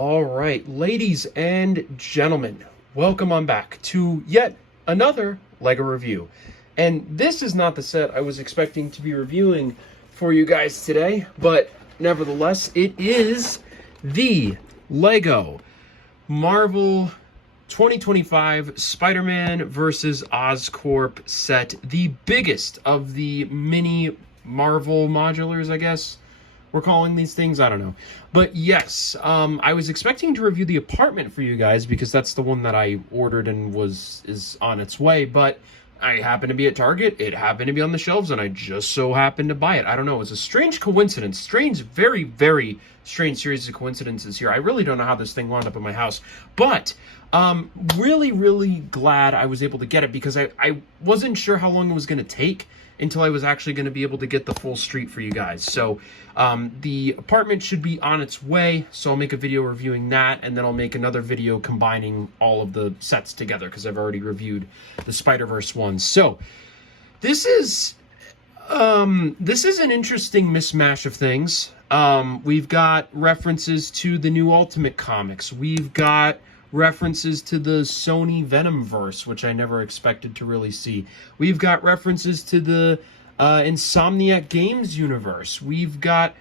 All right, ladies and gentlemen, welcome on back to yet another LEGO review. And this is not the set I was expecting to be reviewing for you guys today, but nevertheless, it is the LEGO Marvel 2025 Spider-Man vs. Oscorp set, the biggest of the mini Marvel modulars, I guess we're calling these things. I don't know. But yes, I was expecting to review the apartment for you guys because that's the one that I ordered and is on its way, but I happened to be at Target, it happened to be on the shelves, and I just so happened to buy it. I don't know, it was a strange coincidence. Strange, very, very strange series of coincidences here. I really don't know how this thing wound up in my house, but really, really glad I was able to get it because I wasn't sure how long it was going to take until I was actually going to be able to get the full street for you guys. So the apartment should be on its way, so I'll make a video reviewing that, and then I'll make another video combining all of the sets together because I've already reviewed the Spider-Verse one. So this is an interesting mishmash of things. We've got references to the new Ultimate Comics. We've got references to the Sony Venomverse, which I never expected to really see. We've got references to the Insomniac Games universe. We've got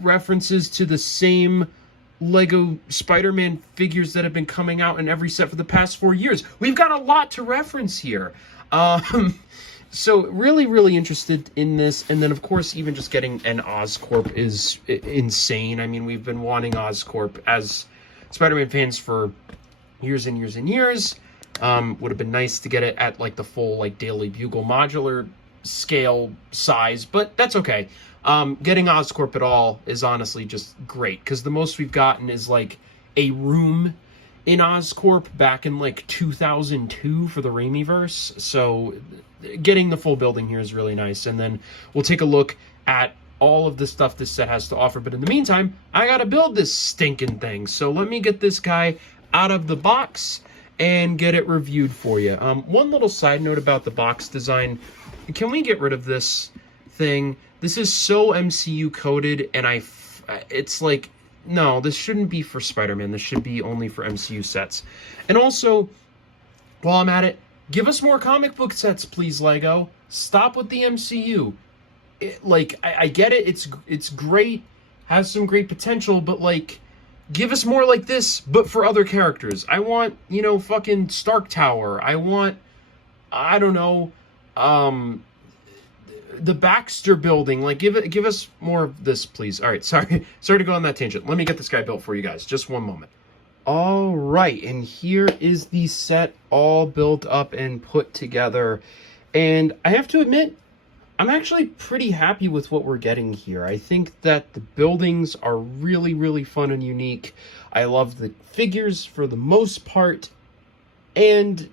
references to the same Lego Spider-Man figures that have been coming out in every set for the past 4 years. We've got a lot to reference here. So really, really interested in this. And then, of course, even just getting an Oscorp is insane. I mean, we've been wanting Oscorp as Spider-Man fans for years and years and years. Would have been nice to get it at like the full like Daily Bugle modular scale size, but that's okay. Getting Oscorp at all is honestly just great because the most we've gotten is like a room in Oscorp back in like 2002 for the Raimiverse. So getting the full building here is really nice. And then we'll take a look at all of the stuff this set has to offer. But in the meantime, I gotta build this stinking thing. So let me get this guy out of the box and get it reviewed for you. One little side note about the box design. Can we get rid of this thing? This is so MCU coded, and it's like, no, this shouldn't be for Spider-Man. This should be only for MCU sets. And also, while I'm at it, give us more comic book sets, please, LEGO. Stop with the MCU. I get it, it's great, has some great potential, but like, give us more like this, but for other characters. I want, fucking Stark Tower. I want, I don't know, the Baxter building. Like, give us more of this, please. All right, sorry to go on that tangent. Let me get this guy built for you guys. Just one moment. All right, and here is the set all built up and put together. And I have to admit, I'm actually pretty happy with what we're getting here. I think that the buildings are really, really fun and unique. I love the figures for the most part. And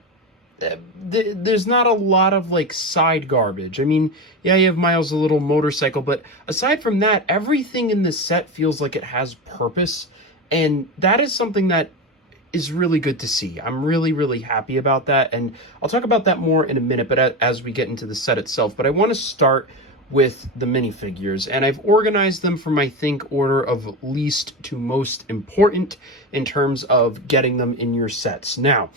there's not a lot of, like, side garbage. I mean, yeah, you have Miles' little motorcycle, but aside from that, everything in this set feels like it has purpose. And that is something that is really good to see. I'm really, really happy about that, and I'll talk about that more in a minute, but as we get into the set itself. But I want to start with the minifigures, and I've organized them from, I think, order of least to most important in terms of getting them in your sets. Now,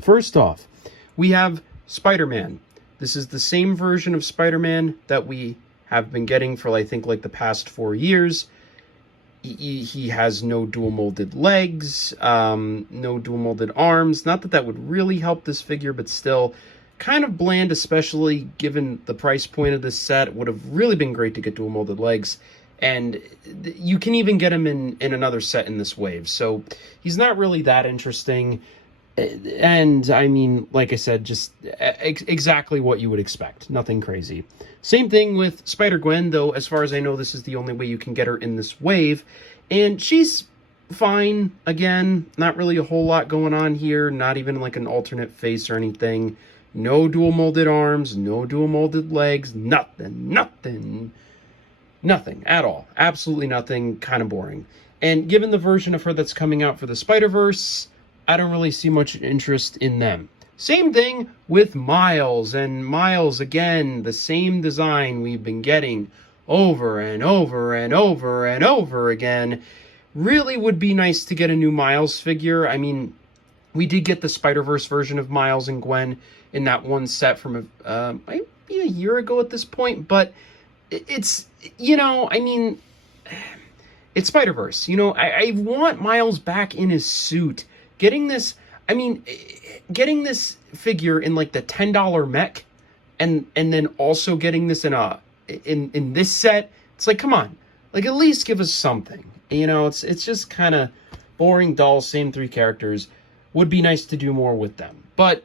first off, we have Spider-Man. This is the same version of Spider-Man that we have been getting for, I think, like the past 4 years. He has no dual molded legs, no dual molded arms. Not that that would really help this figure, but still kind of bland, especially given the price point of this set. It would have really been great to get dual molded legs. And you can even get him in another set in this wave. So he's not really that interesting. And I mean, like I said, just exactly what you would expect. Nothing crazy. Same thing with Spider-Gwen, though, as far as I know, this is the only way you can get her in this wave. And she's fine. Again, not really a whole lot going on here. Not even like an alternate face or anything. No dual molded arms, no dual molded legs, nothing at all. Absolutely nothing. Kind of boring. And given the version of her that's coming out for the Spider-Verse, I don't really see much interest in them. Same thing with Miles, and Miles, again, the same design we've been getting over and over and over and over again. really would be nice to get a new Miles figure. I mean, we did get the Spider-Verse version of Miles and Gwen in that one set from might be a year ago at this point, but it's, I mean, it's Spider-Verse. I want Miles back in his suit. Getting this figure in like the $10 mech, and then also getting this in this set, it's like, come on, like, at least give us something. It's just kind of boring, dull, same 3 characters. Would be nice to do more with them. But,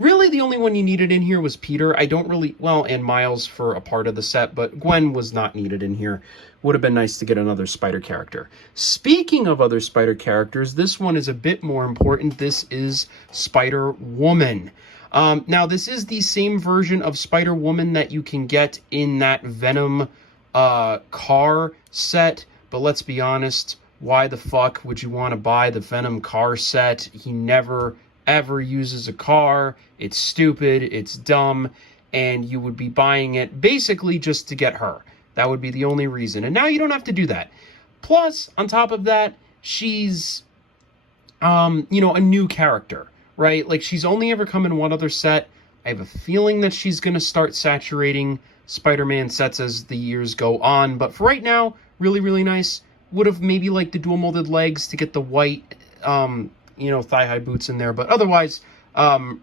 really the only one you needed in here was Peter. And Miles for a part of the set, but Gwen was not needed in here. Would have been nice to get another Spider character. Speaking of other Spider characters, this one is a bit more important. This is Spider-Woman. Now, this is the same version of Spider-Woman that you can get in that Venom car set, but let's be honest, why the fuck would you want to buy the Venom car set? He never, ever uses a car. It's stupid, it's dumb, and you would be buying it basically just to get her. That would be the only reason. And now you don't have to do that. Plus, on top of that, she's, a new character, right? Like, she's only ever come in one other set. I have a feeling that she's going to start saturating Spider-Man sets as the years go on. But for right now, really, really nice. Would have maybe liked the dual molded legs to get the white, thigh-high boots in there. But otherwise,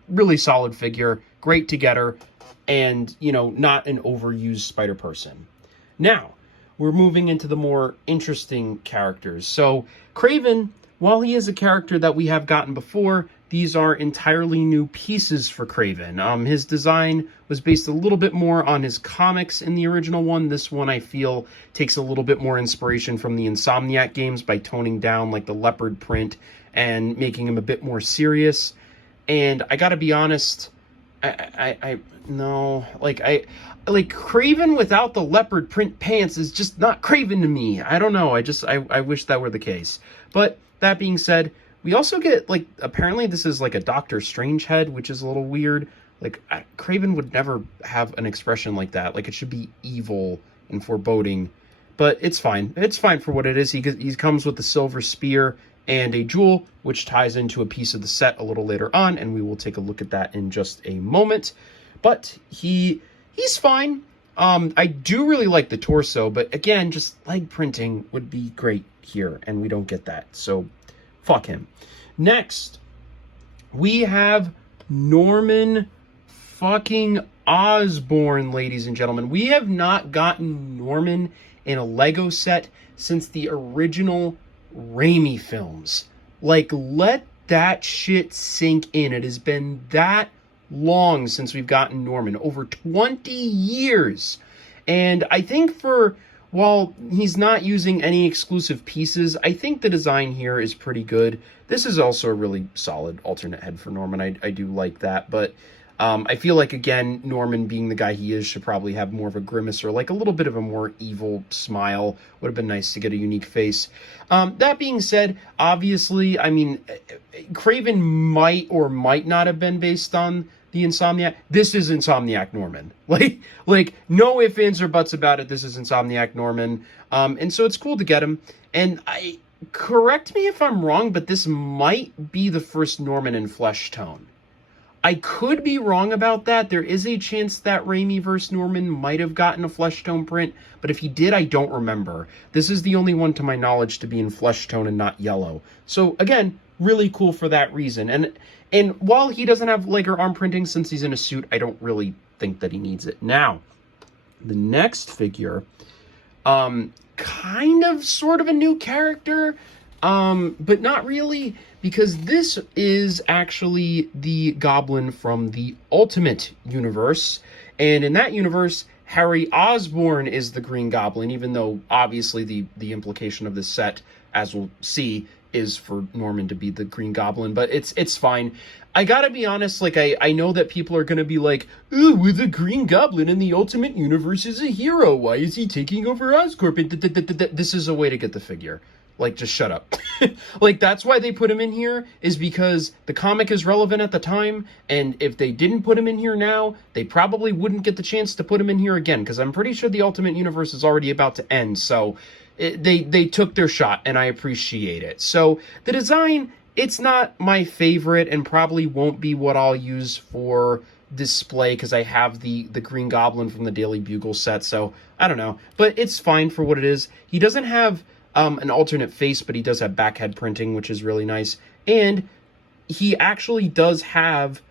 really solid figure. Great to get her. And, not an overused Spider-Person. Now, we're moving into the more interesting characters. So, Kraven, while he is a character that we have gotten before, these are entirely new pieces for Kraven. His design was based a little bit more on his comics in the original one. This one, I feel, takes a little bit more inspiration from the Insomniac games by toning down like the leopard print and making him a bit more serious. And I gotta be honest, Kraven without the leopard print pants is just not Kraven to me. I don't know. I wish that were the case. But that being said, we also get, apparently this is like a Doctor Strange head, which is a little weird. Kraven would never have an expression like that. It should be evil and foreboding. But it's fine. It's fine for what it is. He comes with the silver spear and a jewel, which ties into a piece of the set a little later on, and we will take a look at that in just a moment. But he's fine. I do really like the torso, but again, just leg printing would be great here, and we don't get that. So, fuck him. Next, we have Norman fucking Osborn, ladies and gentlemen. We have not gotten Norman in a Lego set since the original Raimi films. Let that shit sink in. It has been that long since we've gotten Norman. Over 20 years. And I think while he's not using any exclusive pieces, I think the design here is pretty good. This is also a really solid alternate head for Norman. I do like that, but I feel like, again, Norman, being the guy he is, should probably have more of a grimace or a little bit of a more evil smile. Would have been nice to get a unique face. That being said, obviously, I mean, Kraven might or might not have been based on the Insomniac. This is Insomniac Norman. No ifs, ands, or buts about it. This is Insomniac Norman. And so it's cool to get him. And correct me if I'm wrong, but this might be the first Norman in flesh tone. I could be wrong about that. There is a chance that Raimi vs. Norman might have gotten a flesh tone print, but if he did, I don't remember. This is the only one, to my knowledge, to be in flesh tone and not yellow. So, again, really cool for that reason. And while he doesn't have leg or arm printing since he's in a suit, I don't really think that he needs it. Now, the next figure, kind of sort of a new character, but not really, because this is actually the Goblin from the Ultimate Universe. And in that universe, Harry Osborn is the Green Goblin, even though obviously the implication of this set, as we'll see, is for Norman to be the Green Goblin, but it's fine. I gotta be honest, I know that people are gonna be like, ooh, with the Green Goblin in the Ultimate Universe is a hero. Why is he taking over Oscorp? This is a way to get the figure. Just shut up. That's why they put him in here, is because the comic is relevant at the time, and if they didn't put him in here now, they probably wouldn't get the chance to put him in here again, because I'm pretty sure the Ultimate Universe is already about to end, so they took their shot, and I appreciate it. So the design, it's not my favorite, and probably won't be what I'll use for display, because I have the Green Goblin from the Daily Bugle set, so I don't know. But it's fine for what it is. He doesn't have an alternate face, but he does have backhead printing, which is really nice. And he actually does have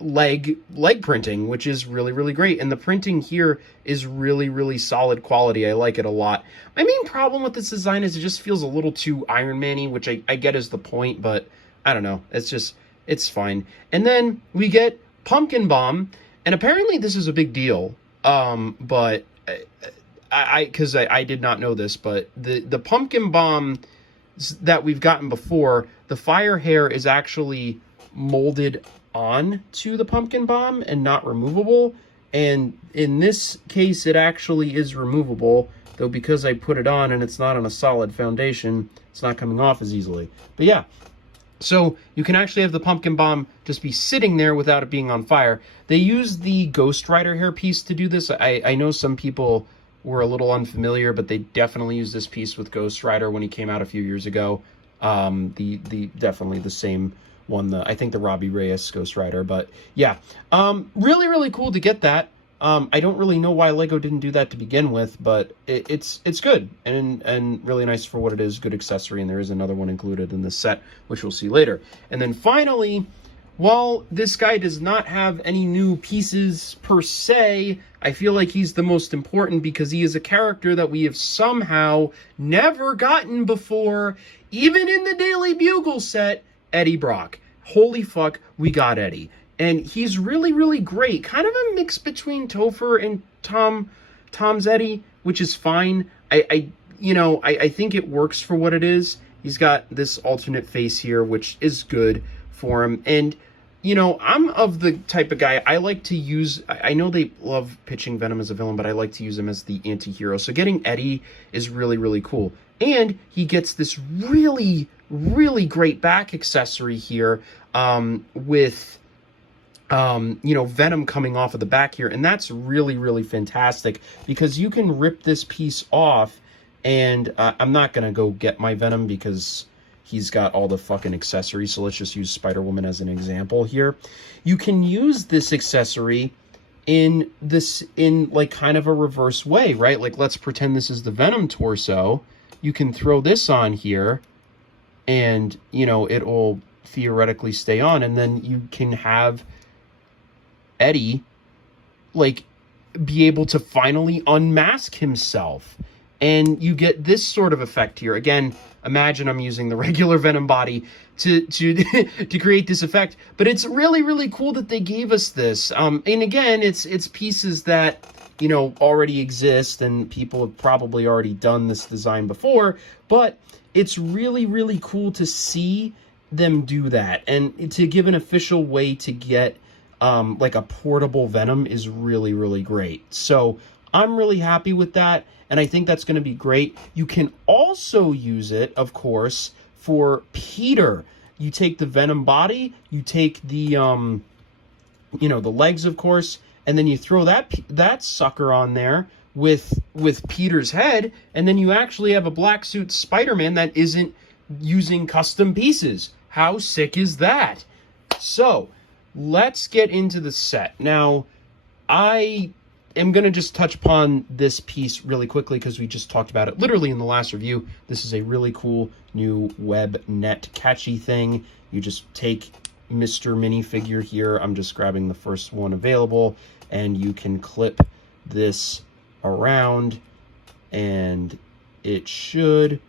leg printing, which is really, really great. And the printing here is really, really solid quality. I like it a lot. My main problem with this design is it just feels a little too Iron Man-y, which I get is the point, but I don't know. It's fine. And then we get Pumpkin Bomb, and apparently this is a big deal. But because I did not know this, but the Pumpkin Bomb that we've gotten before, the fire hair is actually molded on to the Pumpkin Bomb and not removable. And in this case, it actually is removable, though because I put it on and it's not on a solid foundation, it's not coming off as easily. But yeah, so you can actually have the Pumpkin Bomb just be sitting there without it being on fire. They use the Ghost Rider hair piece to do this. I know some people were a little unfamiliar, but they definitely used this piece with Ghost Rider when he came out a few years ago. Definitely the same one, I think the Robbie Reyes Ghost Rider. But yeah, really, really cool to get that. I don't really know why Lego didn't do that to begin with, but it's good and really nice for what it is. Good accessory, and there is another one included in this set, which we'll see later. And then finally, while this guy does not have any new pieces per se, I feel like he's the most important because he is a character that we have somehow never gotten before, even in the Daily Bugle set, Eddie Brock. Holy fuck, we got Eddie. And he's really, really great. Kind of a mix between Topher and Tom's Eddie, which is fine. I think it works for what it is. He's got this alternate face here, which is good for him. And I'm of the type of guy, I like to use, I know they love pitching Venom as a villain, but I like to use him as the anti-hero. So getting Eddie is really, really cool. And he gets this really, really great back accessory here with, Venom coming off of the back here. And that's really, really fantastic because you can rip this piece off. And I'm not going to go get my Venom because he's got all the fucking accessories, so let's just use Spider-Woman as an example here. You can use this accessory in like kind of a reverse way, right? Like let's pretend this is the Venom torso. You can throw this on here and, it will theoretically stay on, and then you can have Eddie like be able to finally unmask himself. And you get this sort of effect here. Again, imagine I'm using the regular Venom body to to create this effect. But it's really, really cool that they gave us this. And again, it's pieces that, already exist, and people have probably already done this design before. But it's really, really cool to see them do that. And to give an official way to get like a portable Venom is really, really great. So I'm really happy with that. And I think that's going to be great. You can also use it, of course, for Peter. You take the Venom body, you take the, the legs, of course, and then you throw that sucker on there with Peter's head, and then you actually have a black suit Spider-Man that isn't using custom pieces. How sick is that? So, let's get into the set. Now, I'm going to just touch upon this piece really quickly because we just talked about it literally in the last review. This is a really cool new web net catchy thing. You just take Mr. Minifigure here. I'm just grabbing the first one available, and you can clip this around and it should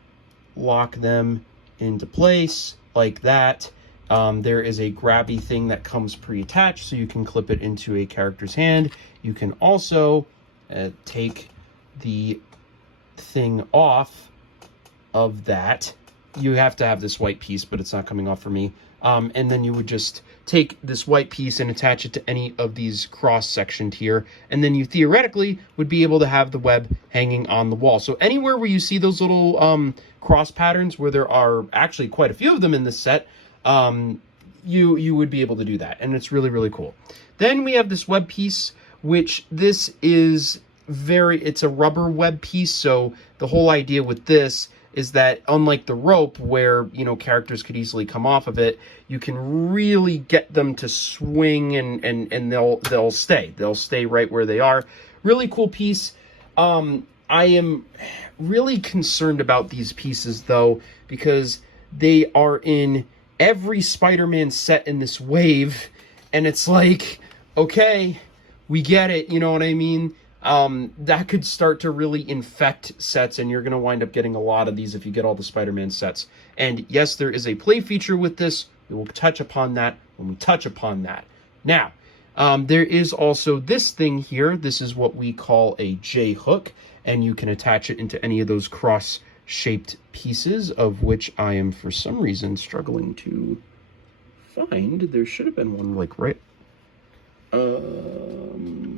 lock them into place like that. There is a grabby thing that comes pre-attached, so you can clip it into a character's hand. You can also take the thing off of that. You have to have this white piece, but it's not coming off for me. And then you would just take this white piece and attach it to any of these cross-sectioned here. And then you theoretically would be able to have the web hanging on the wall. So anywhere where you see those little cross patterns, where there are actually quite a few of them in this set, you would be able to do that. And it's really, really cool. Then we have this web piece, which this is it's a rubber web piece, so the whole idea with this is that unlike the rope where, you know, characters could easily come off of it, you can really get them to swing and they'll stay. They'll stay right where they are. Really cool piece. I am really concerned about these pieces though, because they are in every Spider-Man set in this wave, and it's like, okay, we get it, you know what I mean? That could start to really infect sets, and you're going to wind up getting a lot of these if you get all the Spider-Man sets. And yes, there is a play feature with this. We will touch upon that when we touch upon that. Now, there is also this thing here. This is what we call a J-hook, and you can attach it into any of those cross-shaped pieces, of which I am, for some reason, struggling to find. There should have been one, like, right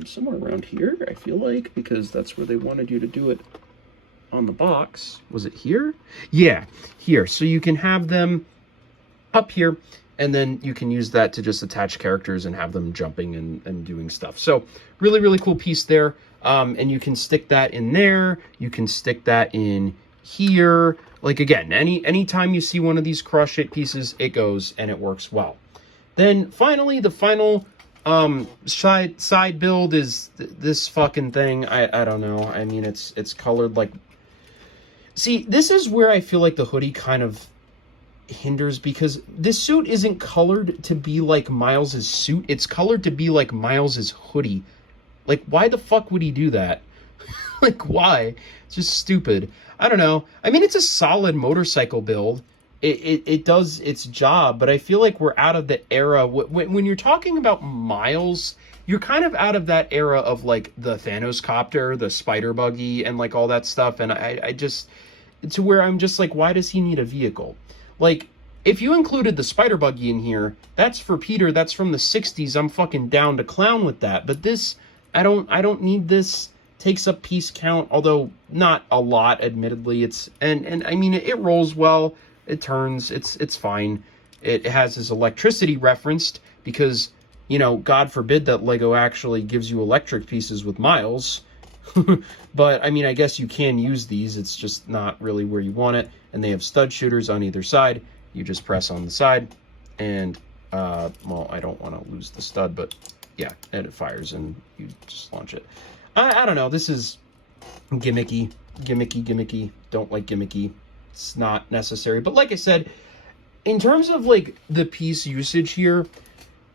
somewhere around here, I feel like, because that's where they wanted you to do it on the box. Was it here? Yeah, here. So you can have them up here, and then you can use that to just attach characters and have them jumping and doing stuff. So really, really cool piece there. And you can stick that in there. You can stick that in here. Like, again, anytime you see one of these cross-shaped pieces, it goes and it works well. Then finally, the final side build is this fucking thing. I don't know. I mean, it's colored like... See, this is where I feel like the hoodie kind of hinders, because this suit isn't colored to be like Miles's suit. It's colored to be like Miles's hoodie. Like, why the fuck would he do that? Like, why? It's just stupid. I don't know. I mean, it's a solid motorcycle build. It does its job, but I feel like we're out of the era. When you're talking about Miles, you're kind of out of that era of, like, the Thanos copter, the spider buggy, and, like, all that stuff. And I just... To where I'm just like, why does he need a vehicle? Like, if you included the spider buggy in here, that's for Peter. That's from the 60s. I'm fucking down to clown with that. But this, I don't need this. Takes up piece count, although not a lot, admittedly. It's and I mean, it rolls well. It turns. It's fine. It has his electricity referenced because, you know, God forbid that Lego actually gives you electric pieces with Miles. But I mean, I guess you can use these. It's just not really where you want it. And they have stud shooters on either side. You just press on the side, and well, I don't want to lose the stud, but yeah, and it fires, and you just launch it. I don't know. This is gimmicky. Don't like gimmicky. It's not necessary. But like I said, in terms of, like, the piece usage here,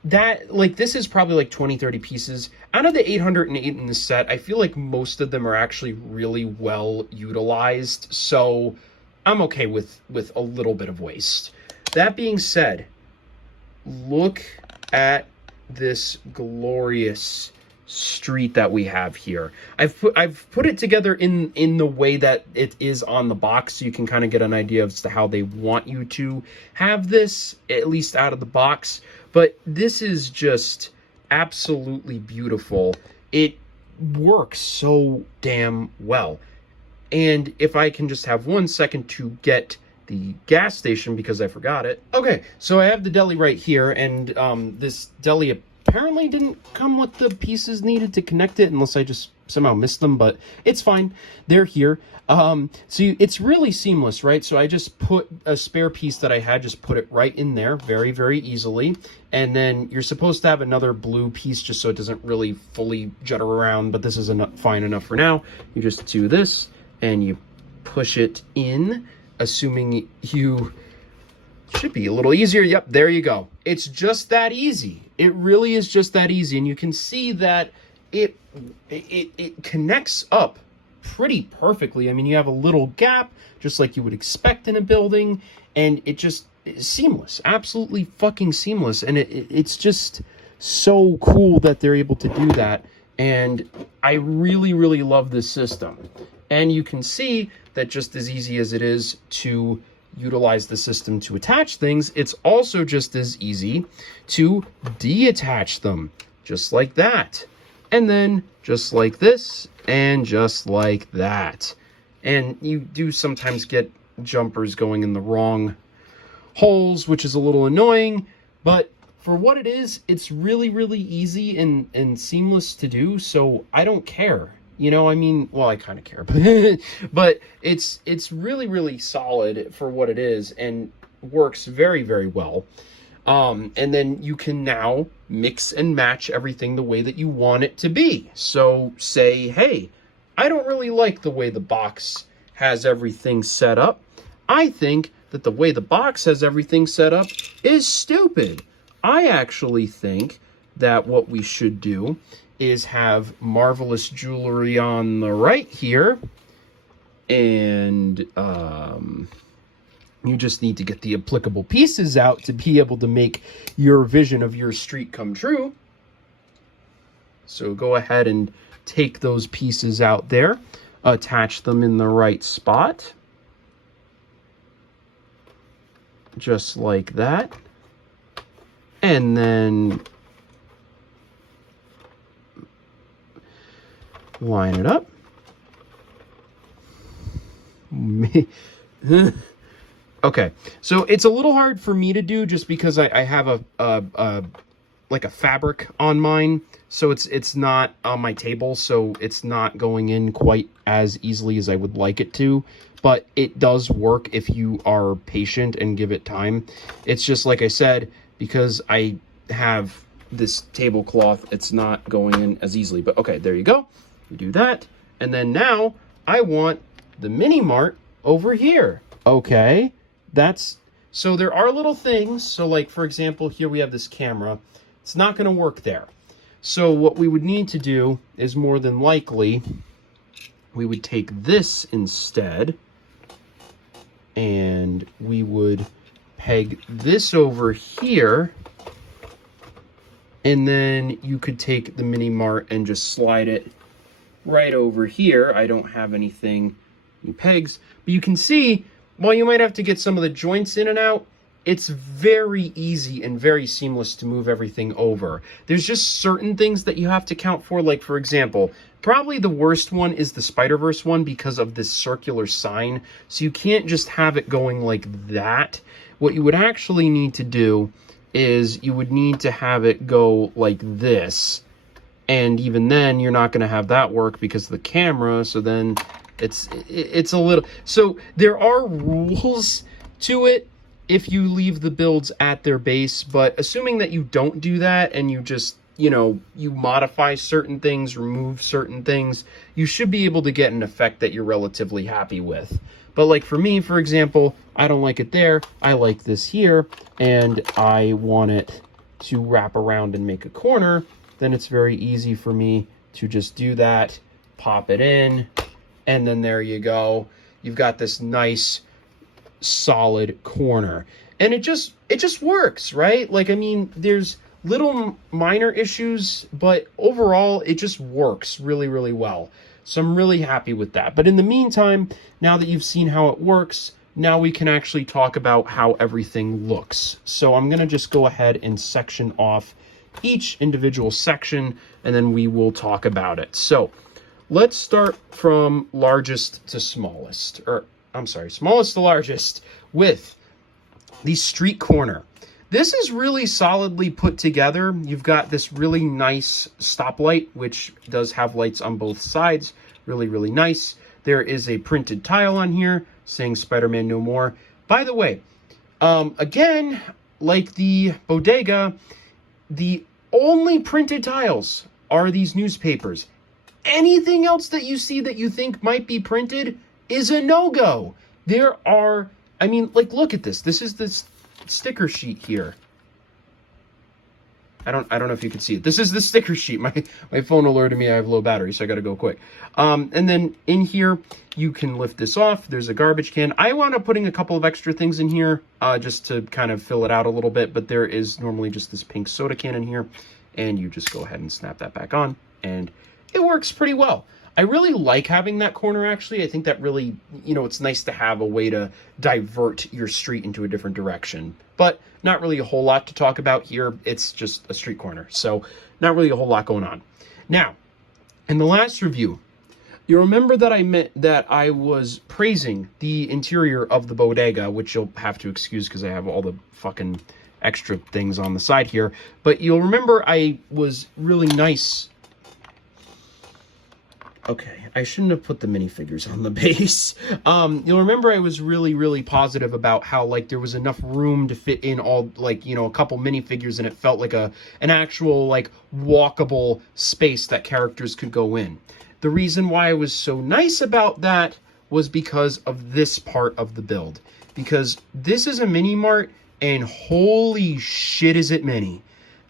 that, like, this is probably like 20-30 pieces. Out of the 808 in the set, I feel like most of them are actually really well utilized. So I'm okay with a little bit of waste. That being said, look at this glorious street that we have here. I've put it together in the way that it is on the box, so you can kind of get an idea as to how they want you to have this, at least out of the box. But this is just absolutely beautiful. It works so damn well. And if I can just have 1 second to get the gas station, because I forgot it. Okay, so I have the deli right here, and this deli apparently didn't come with the pieces needed to connect it, unless I just somehow missed them, but it's fine. They're here. It's really seamless, right? So I just put a spare piece that I had, just put it right in there very, very easily. And then you're supposed to have another blue piece just so it doesn't really fully judder around, but this is fine enough for now. You just do this, and you push it in, assuming you... Should be a little easier. Yep, there you go. It's just that easy. It really is just that easy. And you can see that it connects up pretty perfectly. I mean, you have a little gap, just like you would expect in a building, and it just is seamless. Absolutely fucking seamless. And it's just so cool that they're able to do that. And I really, really love this system. And you can see that just as easy as it is to utilize the system to attach things, it's also just as easy to detach them, just like that. And then just like this, and just like that. And you do sometimes get jumpers going in the wrong holes, which is a little annoying, but for what it is, it's really, really easy and seamless to do, so I don't care. You know, I mean, well, I kind of care, but it's really, really solid for what it is and works very, very well. And then you can now mix and match everything the way that you want it to be. So say, hey, I don't really like the way the box has everything set up. I think that the way the box has everything set up is stupid. I actually think that what we should do is have Marvelous Jewelry on the right here, and you just need to get the applicable pieces out to be able to make your vision of your street come true. So go ahead and take those pieces out there, attach them in the right spot, just like that, and then line it up. Okay, so it's a little hard for me to do just because I have a like a fabric on mine, so it's not on my table, so it's not going in quite as easily as I would like it to, but it does work if you are patient and give it time. It's just like I said, because I have this tablecloth, it's not going in as easily, but okay, there you go. We do that, and then now I want the mini mart over here. Okay, so there are little things. So like, for example, here we have this camera. It's not going to work there. So what we would need to do is, more than likely, we would take this instead, and we would peg this over here, and then you could take the mini mart and just slide it right over here. I don't have any pegs, but you can see, while you might have to get some of the joints in and out, it's very easy and very seamless to move everything over. There's just certain things that you have to count for, like, for example, probably the worst one is the Spider-Verse one because of this circular sign, so you can't just have it going like that. What you would actually need to do is you would need to have it go like this, and even then you're not going to have that work because of the camera, so then it's a little... So there are rules to it if you leave the builds at their base, but assuming that you don't do that and you just, you know, you modify certain things, remove certain things, you should be able to get an effect that you're relatively happy with. But like for me, for example, I don't like it there, I like this here, and I want it to wrap around and make a corner, then it's very easy for me to just do that, pop it in, and then there you go. You've got this nice solid corner, and it just works, right? Like, I mean, there's little minor issues, but overall it just works really, really well. So I'm really happy with that. But in the meantime, now that you've seen how it works, now we can actually talk about how everything looks. So I'm going to just go ahead and section off each individual section, and then we will talk about it. So let's start from largest to smallest, or I'm sorry, smallest to largest, with the street corner. This is really solidly put together. You've got this really nice stoplight, which does have lights on both sides. Really, really nice. There is a printed tile on here saying Spider-Man No More. By the way, again, like the bodega, the only printed tiles are these newspapers. Anything else that you see that you think might be printed is a no-go. There are, I mean, like, look at this. This is this sticker sheet here. I don't know if you can see it. This is the sticker sheet. My phone alerted me I have low battery, so I gotta go quick. And then in here, you can lift this off. There's a garbage can. I wound up putting a couple of extra things in here just to kind of fill it out a little bit, but there is normally just this pink soda can in here, and you just go ahead and snap that back on, and it works pretty well. I really like having that corner, actually. I think that really, you know, it's nice to have a way to divert your street into a different direction. But not really a whole lot to talk about here. It's just a street corner, so not really a whole lot going on. Now, in the last review, you remember that I meant that I was praising the interior of the bodega, which you'll have to excuse because I have all the fucking extra things on the side here. But you'll remember I was really nice. Okay, I shouldn't have put the minifigures on the base. You'll remember I was really positive about how, like, there was enough room to fit in all, like, you know, a couple minifigures, and it felt like an actual, like, walkable space that characters could go in. The reason why I was so nice about that was because of this part of the build. Because this is a mini mart, and holy shit is it mini.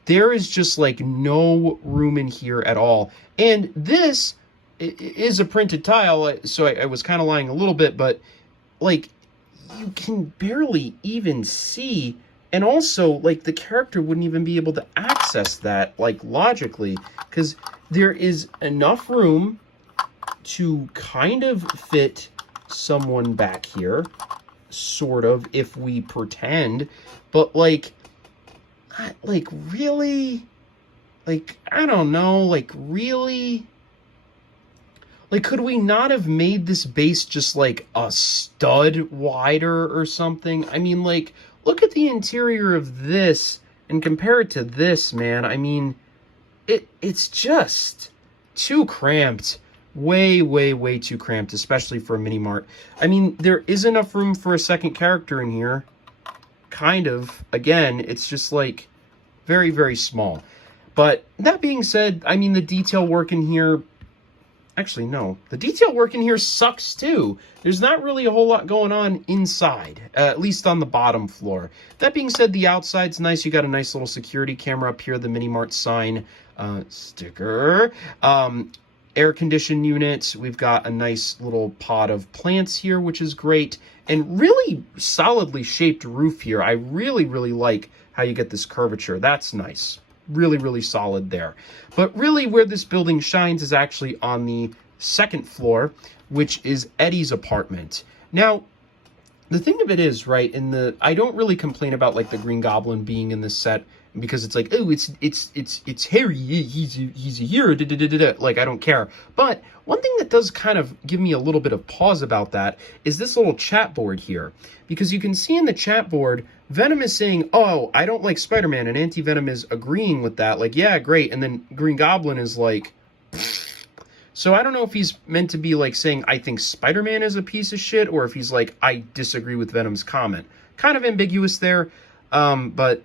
There is just, like, no room in here at all. And this is a printed tile, so I was kind of lying a little bit, but, like, you can barely even see, and also, like, the character wouldn't even be able to access that, like, logically, because there is enough room to kind of fit someone back here, sort of, if we pretend, but, like, really? Like, I don't know, like, really? Like, could we not have made this base just, like, a stud wider or something? I mean, like, look at the interior of this and compare it to this, man. I mean, it's just too cramped. Way too cramped, especially for a mini-mart. I mean, there is enough room for a second character in here. Kind of. Again, it's just, like, very small. But that being said, I mean, the detail work in here... Actually, no. The detail work in here sucks, too. There's not really a whole lot going on inside, at least on the bottom floor. That being said, the outside's nice. You got a nice little security camera up here, the Mini-Mart sign sticker. Air-conditioned units. We've got a nice little pod of plants here, which is great. And really solidly shaped roof here. I really like how you get this curvature. That's nice. Really solid there. But really where this building shines is actually on the second floor, which is Eddie's apartment. Now, the thing of it is, right, I don't really complain about, like, the Green Goblin being in this set, because it's like, oh, it's Harry, he's a hero, like, I don't care. But one thing that does kind of give me a little bit of pause about that is this little chat board here. Because you can see in the chat board, Venom is saying, oh, I don't like Spider-Man, and Anti-Venom is agreeing with that, like, yeah, great, and then Green Goblin is like... So I don't know if he's meant to be, like, saying, I think Spider-Man is a piece of shit, or if he's like, I disagree with Venom's comment. Kind of ambiguous there, but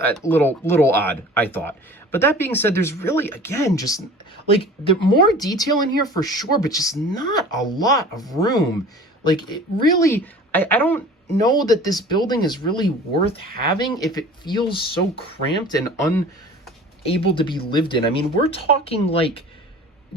a little odd, I thought. But that being said, there's really, again, just, like, more detail in here for sure, but just not a lot of room. Like, it really, I don't know that this building is really worth having if it feels so cramped and unable to be lived in. I mean, we're talking, like,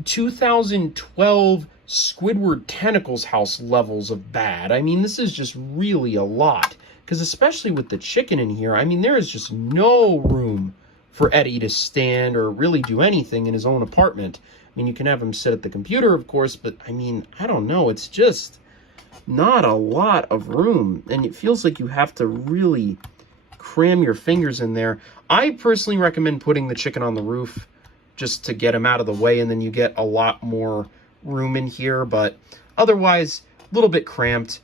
2012 Squidward Tentacles house levels of bad. I mean, this is just really a lot. Because especially with the chicken in here, I mean, there is just no room for Eddie to stand or really do anything in his own apartment. I mean, you can have him sit at the computer, of course, but, I mean, I don't know. It's just not a lot of room. And it feels like you have to really cram your fingers in there. I personally recommend putting the chicken on the roof, just to get him out of the way, and then you get a lot more room in here, but otherwise, a little bit cramped.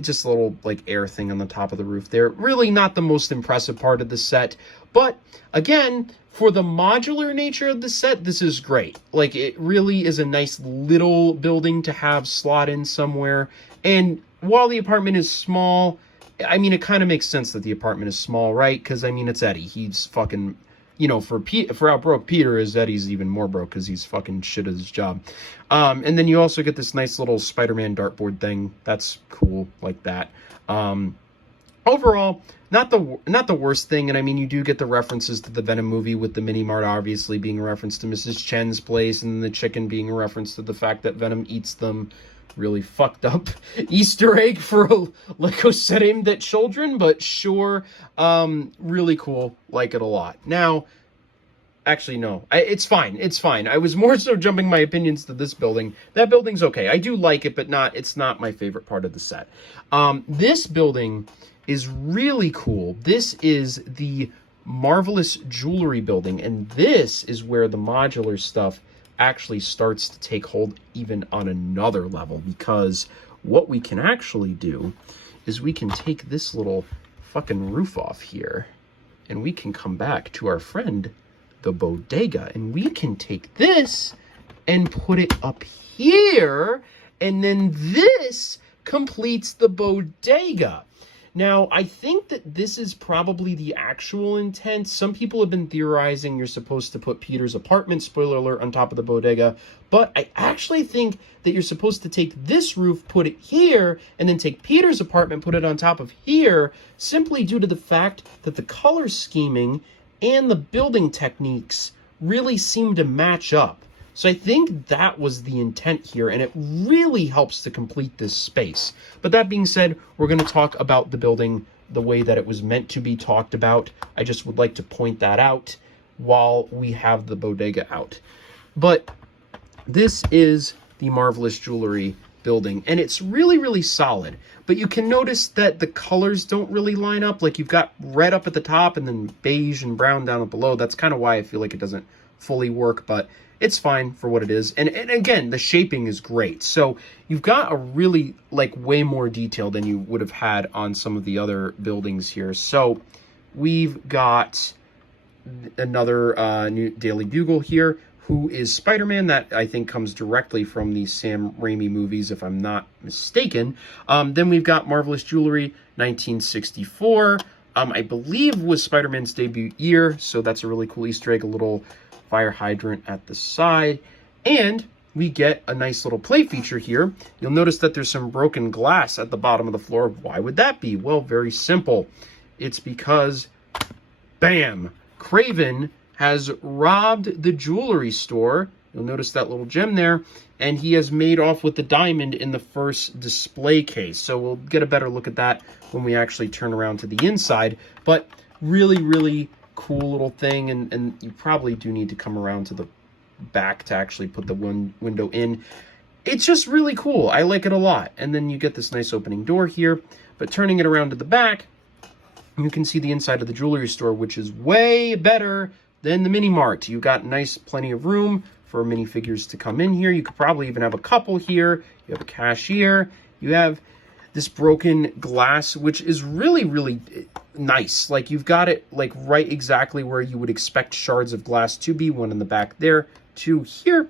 Just a little, like, air thing on the top of the roof there. Really not the most impressive part of the set, but again, for the modular nature of the set, this is great. Like, it really is a nice little building to have slot in somewhere, and while the apartment is small, I mean, it kind of makes sense that the apartment is small, right? Because, I mean, it's Eddie. He's fucking... You know, for how broke Peter is, Eddie's even more broke because he's fucking shit at his job. And then you also get this nice little Spider-Man dartboard thing. That's cool, like that. Overall, not the worst thing. And I mean, you do get the references to the Venom movie, with the mini mart obviously being a reference to Mrs. Chen's place, and the chicken being a reference to the fact that Venom eats them. Really fucked up Easter egg for a Lego set aimed at children, but sure. Really cool. Like it a lot. Now, actually, no. It's fine. It's fine. I was more so jumping my opinions to this building. That building's okay. I do like it, but it's not my favorite part of the set. This building is really cool. This is the Marvelous Jewelry building, and this is where the modular stuff actually starts to take hold even on another level, because what we can actually do is we can take this little fucking roof off here, and we can come back to our friend the bodega, and we can take this and put it up here, and then this completes the bodega. Now, I think that this is probably the actual intent. Some people have been theorizing you're supposed to put Peter's apartment, spoiler alert, on top of the bodega, but I actually think that you're supposed to take this roof, put it here, and then take Peter's apartment, put it on top of here, simply due to the fact that the color scheming and the building techniques really seem to match up. So I think that was the intent here, and it really helps to complete this space. But that being said, we're going to talk about the building the way that it was meant to be talked about. I just would like to point that out while we have the bodega out. But this is the Marvelous Jewelry building, and it's really, really solid. But you can notice that the colors don't really line up. Like, you've got red up at the top and then beige and brown down below. That's kind of why I feel like it doesn't fully work, but it's fine for what it is. And again, the shaping is great. So you've got a really, like, way more detail than you would have had on some of the other buildings here. So we've got another new Daily Bugle here, who is Spider-Man. That I think comes directly from the Sam Raimi movies, if I'm not mistaken. Then we've got Marvelous Jewelry, 1964. I believe was Spider-Man's debut year, so that's a really cool Easter egg, a little fire hydrant at the side, and we get a nice little play feature here. You'll notice that there's some broken glass at the bottom of the floor. Why would that be? Well, very simple. It's because, bam, Craven has robbed the jewelry store. You'll notice that little gem there, and he has made off with the diamond in the first display case. So we'll get a better look at that when we actually turn around to the inside. But really, really cool little thing, and you probably do need to come around to the back to actually put the window in. It's just really cool. I like it a lot. And then you get this nice opening door here, but turning it around to the back, you can see the inside of the jewelry store, which is way better than the mini mart. You got nice, plenty of room for minifigures to come in here. You could probably even have a couple here. You have a cashier. You have this broken glass, which is really, really nice. Like, you've got it like right exactly where you would expect shards of glass to be. One in the back there, two here,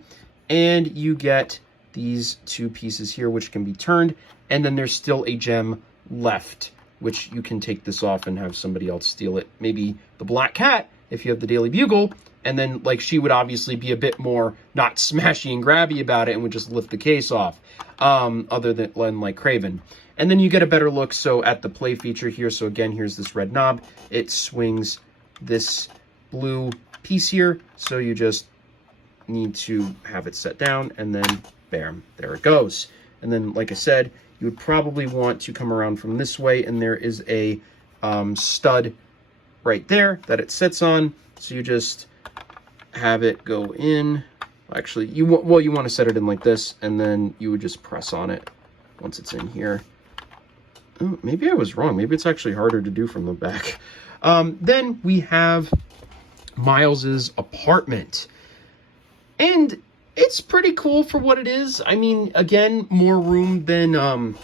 and you get these two pieces here, which can be turned, and then there's still a gem left, which you can take this off and have somebody else steal it. Maybe the Black Cat, if you have the Daily Bugle, and then, like, she would obviously be a bit more not smashy and grabby about it and would just lift the case off, other than like Craven. And then you get a better look, so at the play feature here. So again, here's this red knob. It swings this blue piece here, so you just need to have it set down, and then bam, there it goes. And then, like I said, you would probably want to come around from this way, and there is a stud right there that it sits on. So you just have it go in. Actually, you want to set it in like this, and then you would just press on it once it's in here. Oh, maybe I was wrong. Maybe it's actually harder to do from the back. Then we have Miles's apartment, and it's pretty cool for what it is. I mean, again, more room than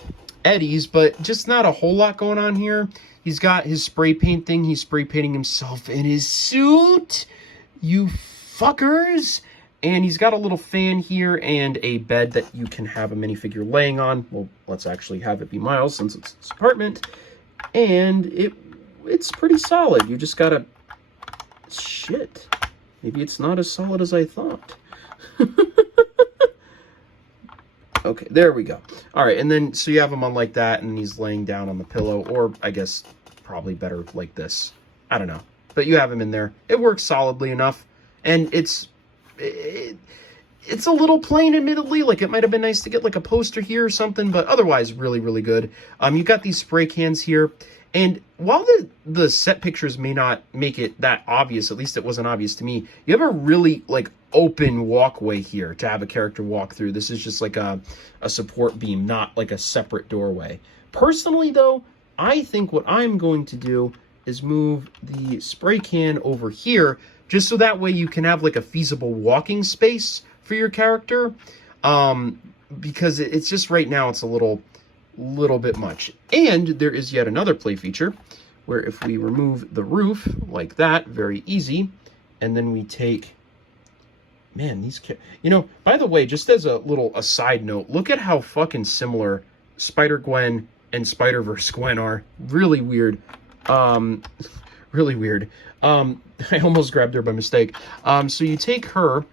Eddie's, but just not a whole lot going on here. He's got his spray paint thing. He's spray painting himself in his suit, you fuckers. And he's got a little fan here and a bed that you can have a minifigure laying on. Well, let's actually have it be Miles since it's his apartment. And it's pretty solid. You just gotta... Shit. Maybe it's not as solid as I thought. Okay, there we go. All right, and then so you have him on like that, and he's laying down on the pillow, or I guess probably better like this. I don't know. But you have him in there. It works solidly enough, and it's a little plain, admittedly. Like, it might have been nice to get like a poster here or something, but otherwise really, really good. You got these spray cans here, and while the set pictures may not make it that obvious, at least it wasn't obvious to me, you have a really like open walkway here to have a character walk through. This is just like a support beam, not like a separate doorway. Personally, though, I think what I'm going to do is move the spray can over here, just so that way you can have like a feasible walking space for your character. Because it's just right now it's a little bit much. And there is yet another play feature where if we remove the roof like that, very easy, and then we take Man, these by the way, just as a little aside note, look at how fucking similar Spider-Gwen and Spider-Verse Gwen are. Really weird. Um, really weird. I almost grabbed her by mistake. So you take her,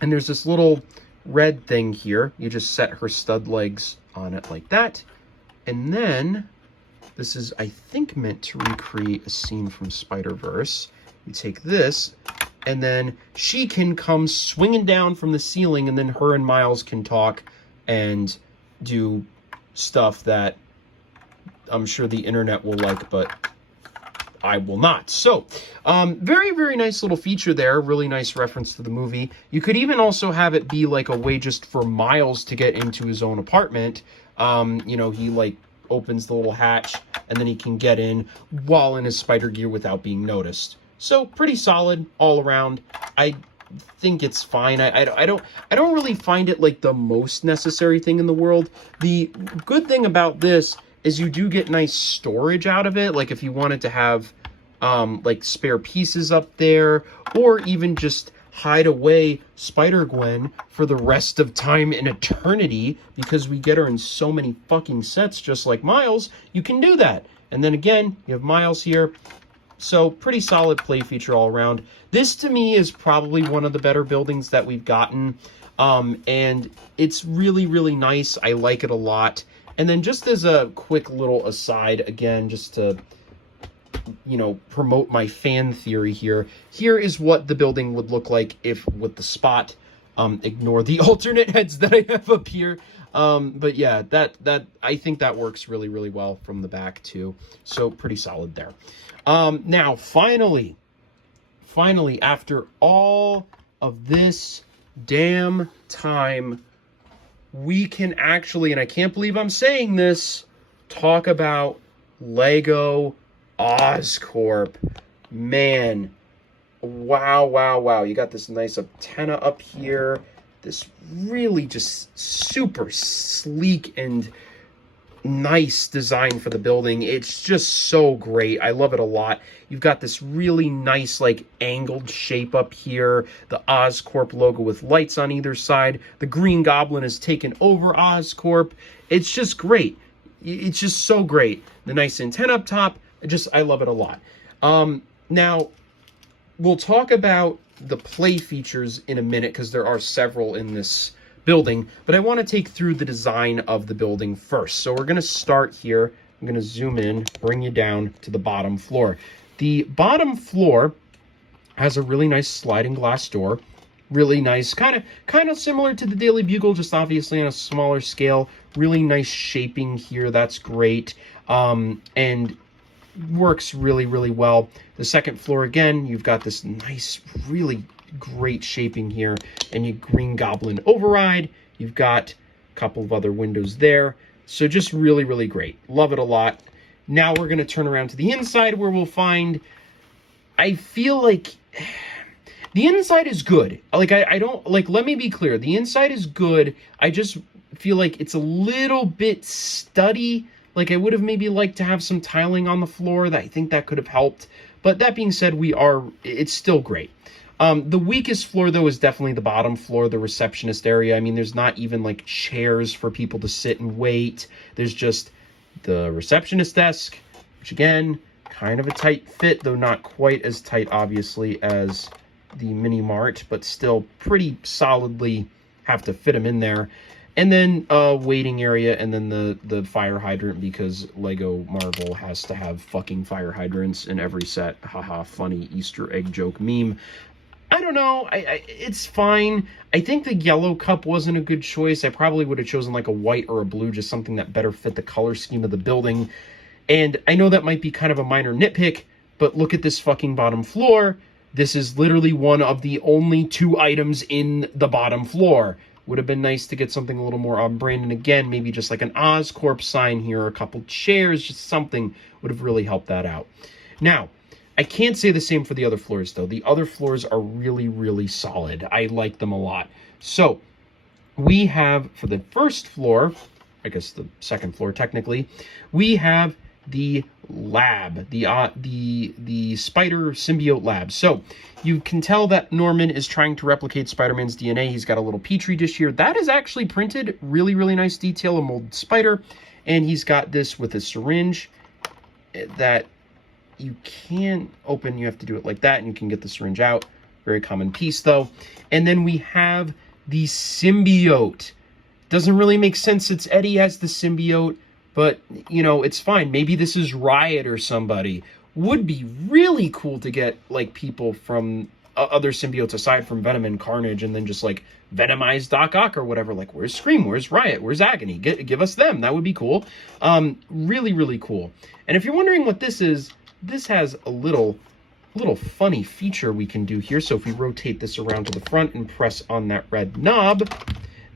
and there's this little red thing here. You just set her stud legs on it like that. And then, this is, I think, meant to recreate a scene from Spider-Verse. You take this, and then she can come swinging down from the ceiling, and then her and Miles can talk and do stuff that I'm sure the internet will like, but I will not. So, very, very nice little feature there. Really nice reference to the movie. You could even also have it be like a way just for Miles to get into his own apartment. He like opens the little hatch, and then he can get in while in his spider gear without being noticed. So pretty solid all around. I think it's fine. I don't really find it like the most necessary thing in the world. The good thing about this is you do get nice storage out of it. Like if you wanted to have like spare pieces up there, or even just hide away Spider-Gwen for the rest of time in eternity, because we get her in so many fucking sets just like Miles, you can do that. And then again, you have Miles here. So pretty solid play feature all around. This to me is probably one of the better buildings that we've gotten. And it's really, really nice. I like it a lot. And then just as a quick little aside, again, just to, promote my fan theory here. Here is what the building would look like if with the spot. Ignore the alternate heads that I have up here. But yeah, that I think that works really, really well from the back too. So pretty solid there. Now, finally, after all of this damn time, we can actually, and I can't believe I'm saying this, talk about Lego Oscorp. Man, wow. You got this nice antenna up here. This really just super sleek and nice design for the building. It's just so great. I love it a lot. You've got this really nice like angled shape up here, the Oscorp logo with lights on either side. The Green Goblin has taken over Oscorp. It's just great. It's just so great. The nice antenna up top. I love it a lot. Now we'll talk about the play features in a minute, because there are several in this building, but I want to take through the design of the building first. So we're going to start here. I'm going to zoom in, bring you down to the bottom floor. The bottom floor has a really nice sliding glass door. Really nice, kind of similar to the Daily Bugle, just obviously on a smaller scale. Really nice shaping here. That's great. And works really, really well. The second floor, again, you've got this nice, really great shaping here, and your Green Goblin override. You've got a couple of other windows there. So just really, really great. Love it a lot. Now we're going to turn around to the inside, where we'll find, I feel like the inside is good. Like, I don't, like, let me be clear. The inside is good. I just feel like it's a little bit studdy. Like, I would have maybe liked to have some tiling on the floor. That I think that could have helped. But that being said, it's still great. The weakest floor, though, is definitely the bottom floor, the receptionist area. I mean, there's not even, like, chairs for people to sit and wait. There's just the receptionist desk, which, again, kind of a tight fit, though not quite as tight, obviously, as the mini mart, but still pretty solidly have to fit them in there. And then a waiting area, and then the fire hydrant, because Lego Marvel has to have fucking fire hydrants in every set. Haha, funny Easter egg joke meme. I don't know. It's fine. I think the yellow cup wasn't a good choice. I probably would have chosen like a white or a blue, just something that better fit the color scheme of the building. And I know that might be kind of a minor nitpick, but look at this fucking bottom floor. This is literally one of the only 2 items in the bottom floor. Would have been nice to get something a little more on brand. And again, maybe just like an Oscorp sign here, a couple chairs, just something would have really helped that out. Now, I can't say the same for the other floors, though. The other floors are really, really solid. I like them a lot. So we have, for the first floor, I guess the second floor technically, we have the lab, the spider symbiote lab. So you can tell that Norman is trying to replicate Spider-Man's DNA. He's got a little petri dish here. That is actually printed. Really, really nice detail, a molded spider. And he's got this with a syringe that you can't open. You have to do it like that, and you can get the syringe out. Very common piece, though. And then we have the symbiote. Doesn't really make sense. It's Eddie has the symbiote, but, you know, it's fine. Maybe this is Riot or somebody. Would be really cool to get, like, people from other symbiotes aside from Venom and Carnage, and then just, like, Venomize Doc Ock or whatever. Like, where's Scream? Where's Riot? Where's Agony? Give us them. That would be cool. Really, really cool. And if you're wondering what this is, this has a little funny feature we can do here. So if we rotate this around to the front and press on that red knob,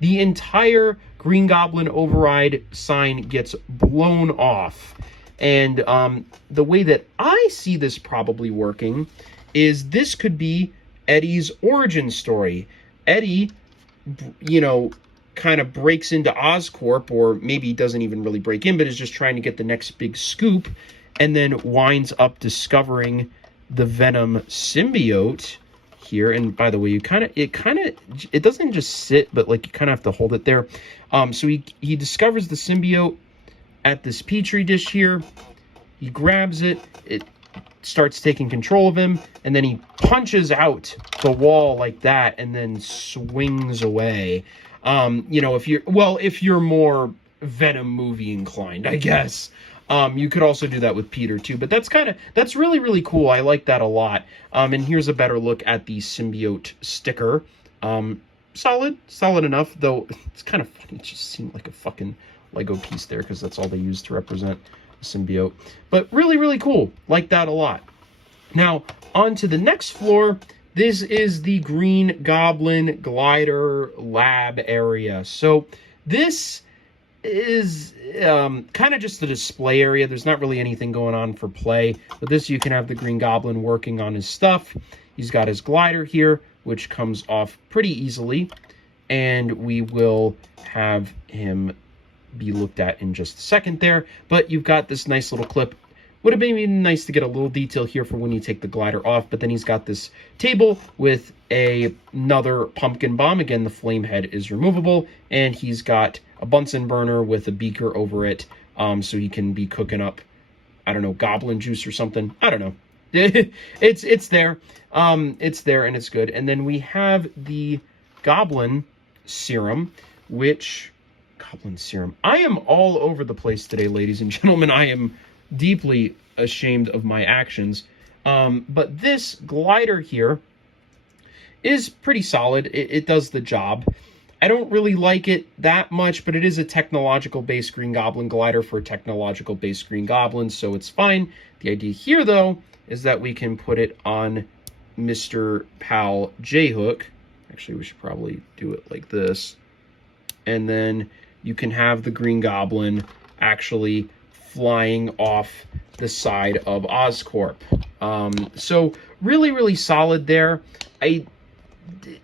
the entire Green Goblin override sign gets blown off. And the way that I see this probably working is this could be Eddie's origin story. Eddie, you know, kind of breaks into Oscorp, or maybe doesn't even really break in, but is just trying to get the next big scoop, and then winds up discovering the Venom symbiote here. And by the way, it doesn't just sit, but like you kind of have to hold it there. So he discovers the symbiote at this petri dish here. He grabs it. It starts taking control of him, and then he punches out the wall like that, and then swings away. You know, if you're more Venom movie inclined, I guess. You could also do that with Peter too, but that's really, really cool. I like that a lot. And here's a better look at the symbiote sticker. Solid enough, though it's kind of funny. It just seemed like a fucking Lego piece there, because that's all they use to represent a symbiote. But really, really cool. Like that a lot. Now, on to the next floor. This is the Green Goblin glider lab area. So this is kind of just a display area. There's not really anything going on for play, but this, you can have the Green Goblin working on his stuff. He's got his glider here, which comes off pretty easily, and we will have him be looked at in just a second there. But you've got this nice little clip. Would have been nice to get a little detail here for when you take the glider off, but then he's got this table with another pumpkin bomb. Again, the flame head is removable, and he's got a Bunsen burner with a beaker over it, so he can be cooking up, I don't know, goblin juice or something. I don't know. It's there. It's there, and it's good. And then we have the goblin serum, goblin serum. I am all over the place today, ladies and gentlemen. I am deeply ashamed of my actions. But this glider here is pretty solid. It does the job. I don't really like it that much, but it is a technological-based Green Goblin glider for a technological-based Green Goblin, so it's fine. The idea here, though, is that we can put it on Mr. Pal J-Hook. Actually, we should probably do it like this. And then you can have the Green Goblin actually flying off the side of Oscorp. So really, really solid there.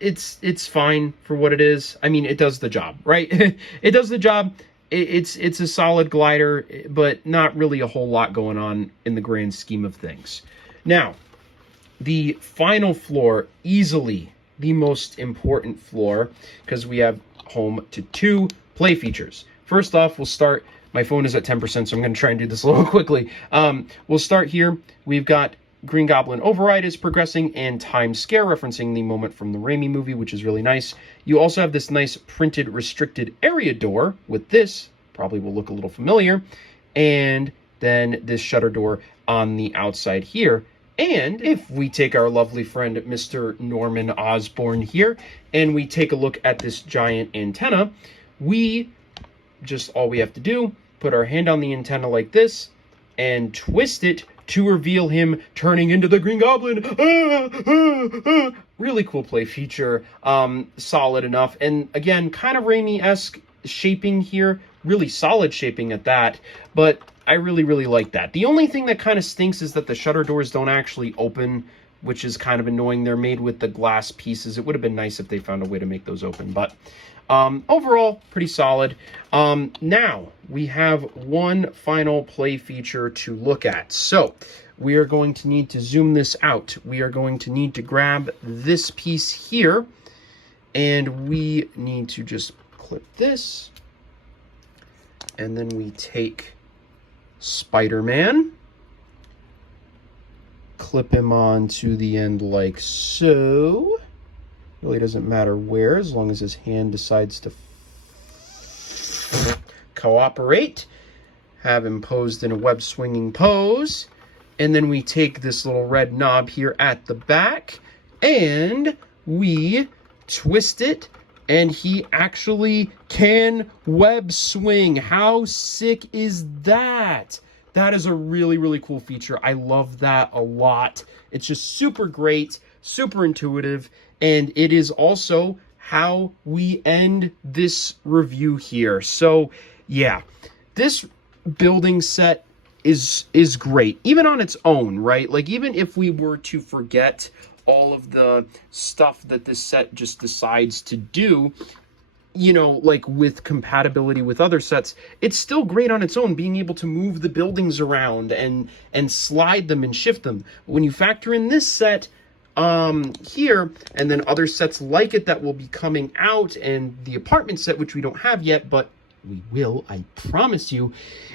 It's fine for what it is. I mean, it does the job, right? It does the job. It's a solid glider, but not really a whole lot going on in the grand scheme of things. Now, the final floor, easily the most important floor, because we have home to two play features. First off, we'll start. My phone is at 10%, so I'm going to try and do this a little quickly. We'll start here. We've got Green Goblin Override is progressing, and Time Scare, referencing the moment from the Raimi movie, which is really nice. You also have this nice printed restricted area door with this. Probably will look a little familiar. And then this shutter door on the outside here. And if we take our lovely friend, Mr. Norman Osborn here, and we take a look at this giant antenna, all we have to do, put our hand on the antenna like this, and twist it to reveal him turning into the Green Goblin. Really cool play feature. Solid enough. And again, kind of Raimi-esque shaping here. Really solid shaping at that. But I really, really like that. The only thing that kind of stinks is that the shutter doors don't actually open which is kind of annoying. They're made with the glass pieces. It would have been nice if they found a way to make those open, but overall, pretty solid. Now, we have one final play feature to look at. So, we are going to need to zoom this out. We are going to need to grab this piece here, and we need to just clip this, and then we take Spider-Man, clip him onto the end like so. Really doesn't matter where, as long as his hand decides to cooperate. Have him posed in a web swinging pose. And then we take this little red knob here at the back and we twist it, and he actually can web swing. How sick is that? That is a really, really cool feature. I love that a lot. It's just super great, super intuitive, and it is also how we end this review here. So, yeah, this building set is great, even on its own, right? Like, even if we were to forget all of the stuff that this set just decides to do, you know, like with compatibility with other sets, it's still great on its own, being able to move the buildings around and slide them and shift them. But when you factor in this set here, and then other sets like it that will be coming out, and the apartment set, which we don't have yet, but we will, I promise you,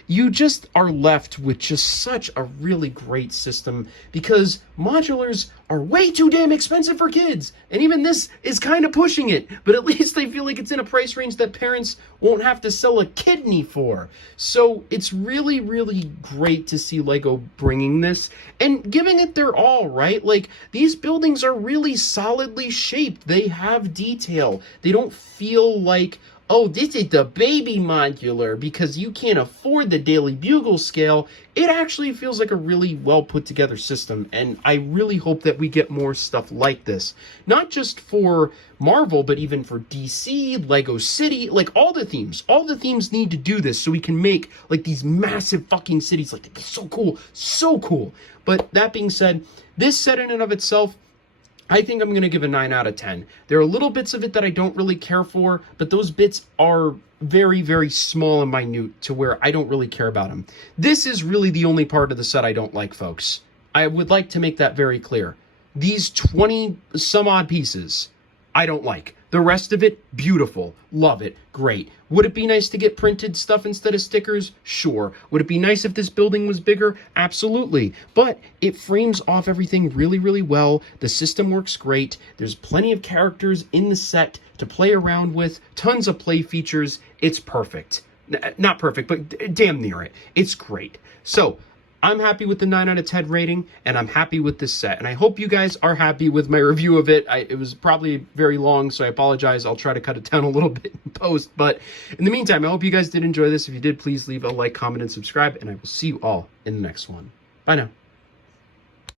you just are left with just such a really great system, because modulars are way too damn expensive for kids, and even this is kind of pushing it, but at least I feel like it's in a price range that parents won't have to sell a kidney for. So it's really, really great to see Lego bringing this and giving it their all, right? Like, these buildings are really solidly shaped. They have detail. They don't feel like, oh, this is the baby modular because you can't afford the Daily Bugle scale. It actually feels like a really well put together system, and I really hope that we get more stuff like this. Not just for Marvel, but even for DC, Lego City, like all the themes. All the themes need to do this so we can make like these massive fucking cities. Like, it's so cool, so cool. But that being said, this set in and of itself, I think I'm going to give a 9 out of 10. There are little bits of it that I don't really care for, but those bits are very, very small and minute to where I don't really care about them. This is really the only part of the set I don't like, folks. I would like to make that very clear. These 20 some odd pieces, I don't like. The rest of it, beautiful. Love it. Great. Would it be nice to get printed stuff instead of stickers? Sure. Would it be nice if this building was bigger? Absolutely. But it frames off everything really, really well. The system works great. There's plenty of characters in the set to play around with. Tons of play features. It's perfect. Not perfect, but damn near it. It's great. So, I'm happy with the 9 out of 10 rating, and I'm happy with this set. And I hope you guys are happy with my review of it. It was probably very long, so I apologize. I'll try to cut it down a little bit in post. But in the meantime, I hope you guys did enjoy this. If you did, please leave a like, comment, and subscribe. And I will see you all in the next one. Bye now.